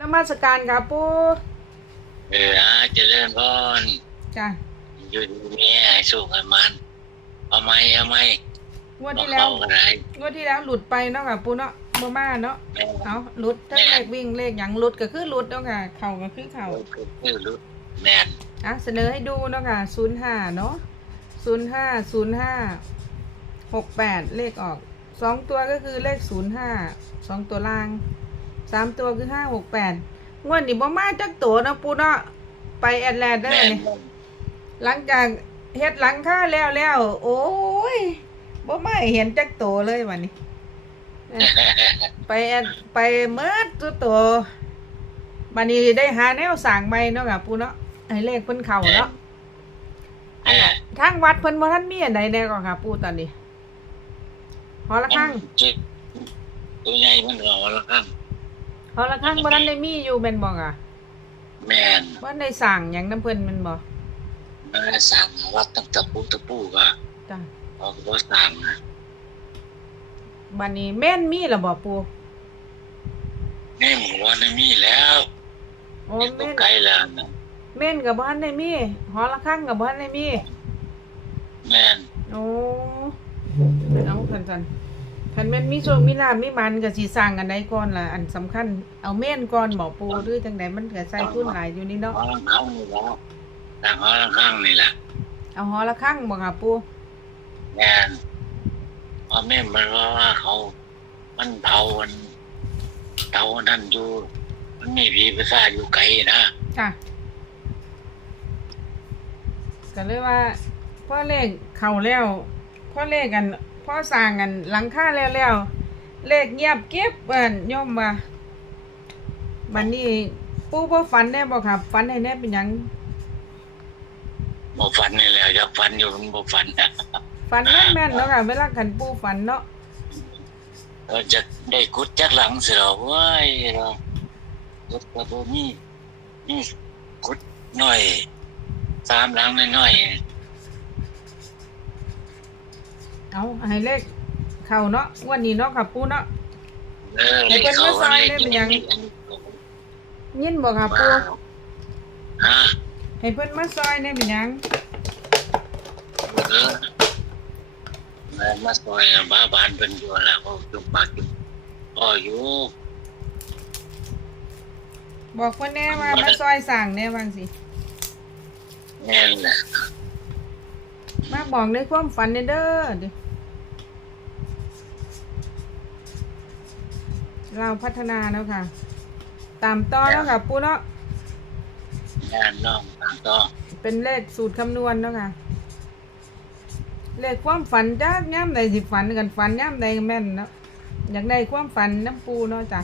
นมัสการครับปูเอออาเจริญพรจ้ะอยู่ดีมีให้สุขให้มันเอาไหมเอาไหมงวดบอที่กแล้วเขาอะไรงวดที่แล้วหลุดไปเนาะค่ะปูเนาะบ่มาเนาะแม่เอาหลุดทั้งเลขวิ่งเลขหยังหลุดก็คือหลุดเนาะค่ะ เข่าก็คือเข่าคือคือรู้แม่นอะเสนอให้ดูเนาะค่ะศูนย์ห้าเนาะศูนย์ห้าศูนย์ห้าหกแปดเลขออกสองตัวก็คือเลขศูนย์ห้าสองตัวล่าง สามตัวคือห้าหกแปดงวดนี้บ่มาจักตัวเนาะปูเนาะไปแอดแลนด์ได้แม่เลยนนี่หลังจากเฮ็ดหลังค่าแล้วแล้วโอ้ยบ่ไม่เห็นจักโตเลยวันนี้ไปแอดไปเมิดตัวโตบัดนี้ได้หาแนวสั่งใหม่เนาะค่ะปูเนาะให้เลขเพิ่นเข้าเนาะแม่นทางวัดเพิ่นบ่ทันมีอันใดแน่ก็ค่ะปูตอนนี้หอละครั้งตัวใหญ่มันรอแล้ วครับหอละครั้งบ่ทันได้มีอยู่แม่นบ่อะแม่นบ่ทันได้สั่งหยังนํเพิ่นแม่นบ่มันสั่งวัดตั้งแต่ปูตะปูก็จ้ะออกก็สั่งนะบัดนี้แม่นมีล่ะบ่ปูแม่หมู่ว่าไม่มีแล้วโอ้นี่ตแม่กนไกลแล้วนะแม่นก็บ่ทันได้มีหอละครั้งก็บ่ทันได้มีแม่นโอ้เอาคันสัน คันแม่นมีโชคมีลาภมีมันก็สิสร้างอันใดก่อนล่ะอันสำคัญเอาแม่นก่อนบอกปูหรือจังใดมันก็ใส่ทุนหลายอยู่นี่เนาะ หอลังข้างนี่แล้วสั่งหอลังข้างนี่แหละเอาหอละครั้งบ่ค่ะปูแม่นเพราะแม่มันว่าว่าเขา มันเผามันเผานั่นอยู่ มันมีผีปีศาจอยู่ไกลนะค่ะก็เลยว่าพ่อเลขเข้าแล้วพ่อเลขกัน พ่อสร้างกันหลังคาแล้วแล้วเลขเงียบเก็บเอิ้นโยมว่าบัดนี้ปูบ่ฝันแน่บ่ครับฝันให้แน่เป็นหยังบ่ฝันนี่แหละอยากฝันอยู่มันบ่ฝันนะฝันแม่นๆเนาะค่ะเวลาคันปูฝันเนาะเราจะได้กุดจักหลังสิเหรอเว้ยเรากุดก็บ่มีมีกุดหน่อยสามหลังน้อย เอาให้เลขเข้าเนาะงวันนี้เนาะค่ะปูเนาะๆเออให้เพิ่นมาซอยได้เป็นหยัง ยินบ่ค่ะปูฮะให้เพิ่นมาซอยได้เป็นหยังเออแม่มาซอยบ้าบานเป็นอยู่แล้วก็จุกปากจุกพ่ออยู่บอกเพิ่นแน่ว่ามาซอยสั่งแน่ว่าสิแม่นแหละ มาบอกในความฝันเด้อเด้อเด้อเราพัฒนาแล้วค่ะ ตามต่อแล้วค่ะปูเนาะแม่นน้องตามต่อเป็นเลขสูตรคำนวณเนาะค่ะ เลขความฝันจักย่ำใดสิฝันกันฝันย่ำใดก็แม่นเนาะอยากได้ความฝันน้ำปูเนาะจ้ะ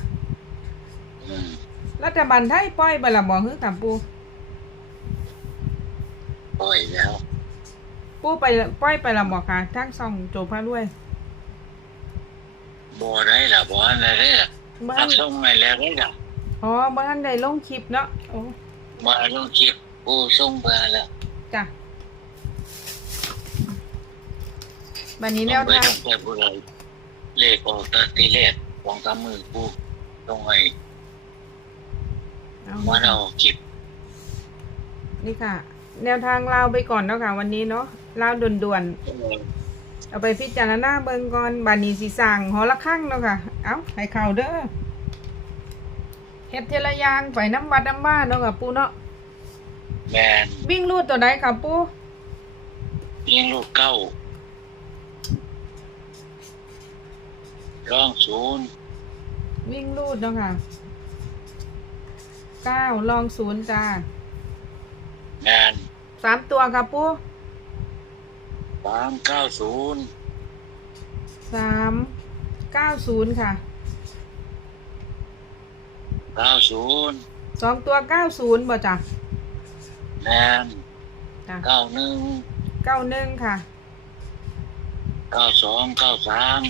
อืมรัฐบาลไทยปล่อยบละบอกคือกับปูปล่อยแล้ว ปูไปปล่อยไปละบอกค่ะทั้งสองโจพระรวยบ่ได้ล่ะบ่ได้ได้ล่ะบ้ารันบส่งให้แล้วได้ล่ะอ๋อบ้านได้ลงคลิปเนาะโอ้มาลงคลิปกูส่งไปแล้วจ้ะบันนี้แนส่วงไปทางตั้งแต่บ่ได้เลขออกตั้งแต่แรกสองสามมือกูต้องให้เอามาเอาคลิปนี่ค่ะ แนวทางลาวไปก่อนเนาะค่ะ วันนี้เนาะ ลาวด่วนๆ เอาไปพิจารณาเบิ่งก่อนบันนี้สิสั่งหอละข้างเนาะค่ะ เอาให้เข้าเด้อเฮ็ดเทละอย่างไปน้ำวัดน้ำบ้านเนาะค่ะปูเนาะแม่นวิ่งรูดตัวใดค่ะปูยิงลูกเก้าร้องศูนย์วิ่งรูดเนาะค่ะเก้าลองศูนย์จ้าแม่นสามตัวค่ะปู สามเก้าศูนย์สามเก้าศูนย์ค่ะเก้าศูนย์สองตัวเก้าศูนย์บ่จ้ะแม่นจ้ะเก้าหนึ่งเก้าหนึ่งค่ะเก้าสองเก้าสาม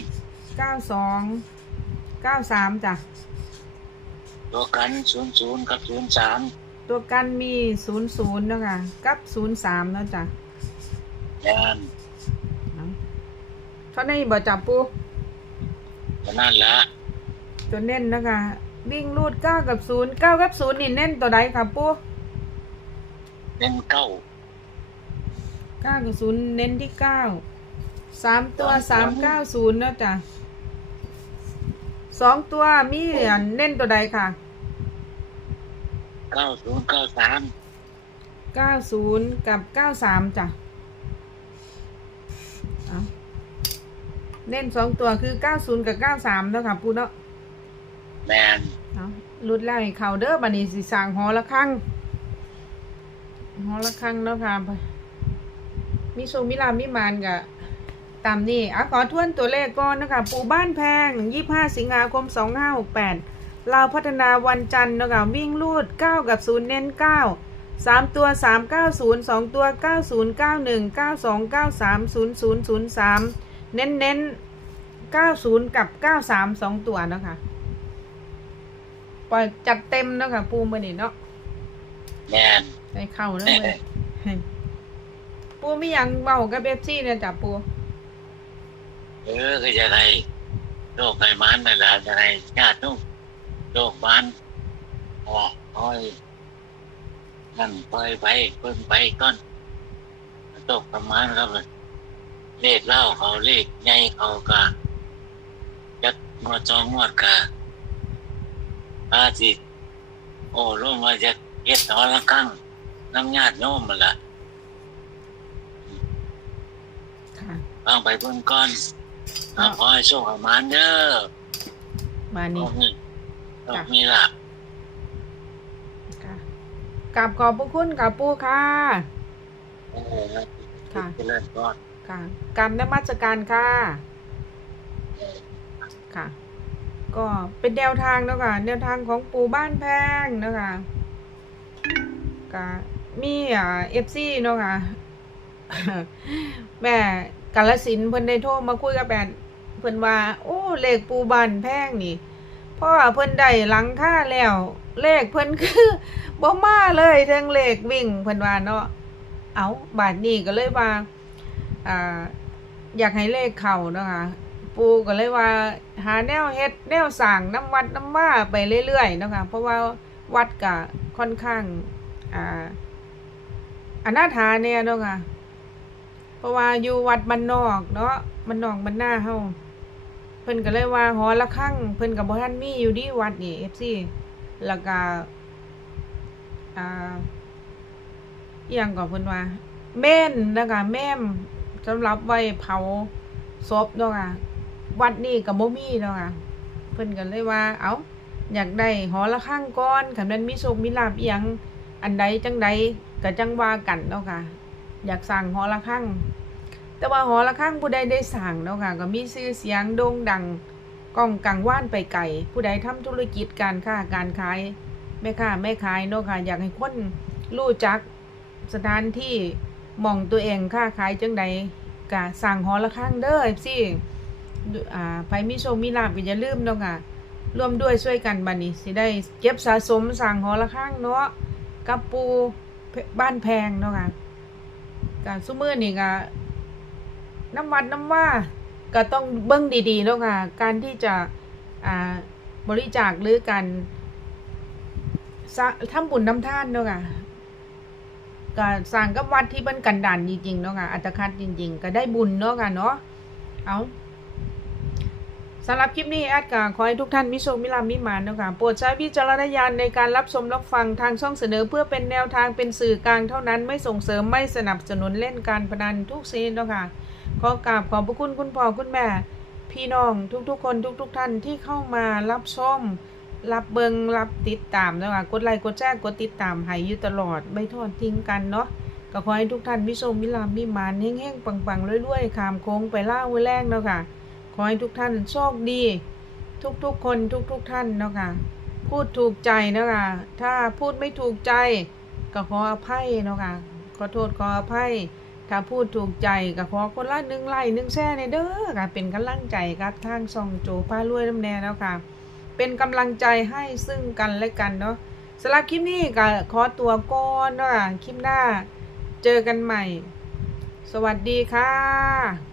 เก้าสองเก้าสามจ้ะตัวกันศูนย์ศูนย์กับศูนย์สามตัวกันมีศูนย์ศูนย์เนาะค่ะกับศูนย์สามเนาะจ้ะแม่น เอาเท่านี้บ่จับปูก็นั่นละตัวเน้นเนาะคะ วิ่งรูดเก้ากับศูนย์เก้ากับศูนย์นี่เน้นตัวใดค่ะปูเน้นเก้าเก้ากับศูนย์เน้นที่เก้าสามตัวสามเก้าศูนย์เนาะจ้ะสองตัวมีอันเน้นตัวใดค่ะเก้าศูนย์เก้าสามเก้าศูนย์กับเก้าสามจ้ะเอา เน้นสองตัวคือเก้าศูนย์กับเก้าสามเนาะค่ะปูเนาะแมนเอารุดแล้วให้เขาเด้อบันนี้สิสั่งหอละครั้งหอละครั้งเนาะค่ะมีโชคมิลามิมานกะตามนี่อะขอทวนตัวเลขก่อนนะคะปูบ้านแพง 25 สิงหาคม 2568ลาวพัฒนาวันจันทร์เนาะคะวิ่งลูด 9 กับ 0 เน้น 9 3 ตัว 390 2 ตัว 90 91 92 93 00 03 เน้นเน้น90กับ93 2ตัวเนาะคะปล่อยจัดเต็มเนาะค่ะ ปูมานี่เนาะแมนให้เข้าเนาะเลยปูไม่ยังเบากับเบปซี่เนี่ยจ้ะปู เออก็จะได้โรคไขมันนั่นแหละจะได้ญาตินุ่มโรคมันอ๋อคอยนั่นปล่อยไปเพิ่งไปก่อนตกประมาณครับ เลขเล่าเขาเลขใหญ่เขากะจักงวดจองงวดกะอาสิโอ้ร่วมว่าจะเฮ็ดหอละกั้งน้ำญาติโน้มมันละค่ะฟังไปเพิ่งก่อนเอาขอให้โชคประมาณเด้อมาโอ้นี่ มีโอ้มีหลักค่ะกราบขอบพระคุณกับปูค่ะ โอ้ค่ะ เจริญก่อน ค่ะกรรมนมัสการค่ะ ค่ะ ก็เป็นแนวทางเนาะค่ะแนวทางของปูบ้านแพงเนาะค่ะก็มีอ่าเอฟซีเนาะค่ะแม่กาลสินธุ์เพิ่นได้โทรมาคุยกับแบนเพิ่นว่า โอ้เลขปูบ้านแพงนี่พ่อเพิ่นได้หลังค่าแล้ว เลขเพิ่นคือบ่มาเลยทั้งเลขวิ่งเพิ่นว่าเนาะเอาบาทนี้ก็เลยว่า อ่าอยากให้เลขเข้านะคะ ปูก็เลยว่า หาแนวเฮ็ดแนวสั่งน้ำวัดน้ำว่าไปเรื่อยๆนะคะ เพราะว่าวัดก็ค่อนข้างอ่าอนาถาเนี่ยนะคะเพราะว่าอยู่วัดบ้านนอกเนาะบ้านนอกบ้านหน้าเฮาเพิ่นก็เลยว่าหอละครั้งเพิ่นก็บ่ทันมีอยู่ดีวัดนี่ FC แล้วก็อ่าอีหยังก็เพิ่นว่า แม่นนะคะแม่ม สำหรับไว้เผาศพเนาะค่ะวัดนี่ก็บ่มีเนาะค่ะเพิ่นก็เลยว่า เอาอยากได้หอละครั้งก่อนคันมันมีโชคมีลาภอียงอันใดจังใดก็จังว่ากันเนาะค่ะ อยากสั่งหอละครั้งแต่ว่าหอละครั้งผู้ใดได้สั่งเนาะค่ะ ก็มีชื่อเสียงโด่งดังก้องกังว่านไปไกลผู้ใดทำธุรกิจการค้าการขายแม่ค้าแม่ขายเนาะค่ะ อยากให้คนรู้จักสถานที่ มองตัวเองค้าขายจังใดก็สั่งหอละครั้งเด้อสิอ่าไปมีโชคมีลาภก็อย่าลืมเนาะค่ะร่วมด้วยช่วยกันบัดนี้สิได้เก็บสะสมสั่งหอละครั้งเนาะกับปูบ้านแพงเนาะค่ะการซุมือนี่ก็น้ำวัดน้ำว่าก็ต้องเบิ้งดีๆเนาะค่ะ การที่จะอ่าบริจาคหรือการทำบุญน้ำท่านเนาะค่ะ ก็สร้างกับวัดที่เป็นกันดานจริงๆเนาะค่ะอัตคัดจริง ๆ ก็ได้บุญเนาะค่ะเนาะเอาสำหรับคลิปนี้แอดก็ขอให้ทุกท่านมิโชมิลามิมานเนาะค่ะโปรดใช้วิจารณญาณในการรับชมรับฟังทางช่องเสนอเพื่อเป็นแนวทางเป็นสื่อกลางเท่านั้นไม่ส่งเสริมไม่สนับสนุนเล่นการพนันทุกชนิดเนาะค่ะขอกราบขอบพระคุณคุณพ่อคุณแม่ พี่น้องทุกๆคนทุกๆท่านที่เข้ามารับชม รับเบิงรับติดตามเนาะค่ะกดไลค์กดแชร์กดติดตามให้อยู่ตลอดไม่ทอดทิ้งกันเนาะก็ขอให้ทุกท่านมิโชคมิลามมิมานเฮงๆปังๆรวยๆขามโค้งไปล่าไว้แรงเนาะค่ะขอให้ทุกท่านโชคดี ทุกๆคนทุกๆท่านเนาะค่ะพูดถูกใจเนาะค่ะถ้าพูดไม่ถูกใจ ก็ขออภัยเนาะค่ะขอโทษขออภัยถ้าพูดถูกใจก็ขอคนละหนึ่งไลค์หนึ่งแชร์ในเด้อค่ะเป็นกำลังใจกับทางซองโจป้ารวยน้ำแน่แล้วค่ะ เป็นกำลังใจให้ซึ่งกันและกันเนาะสำหรับคลิปนี้ก็ขอตัวก่อนเนาะค่ะคลิปหน้าเจอกันใหม่ สวัสดีค่ะ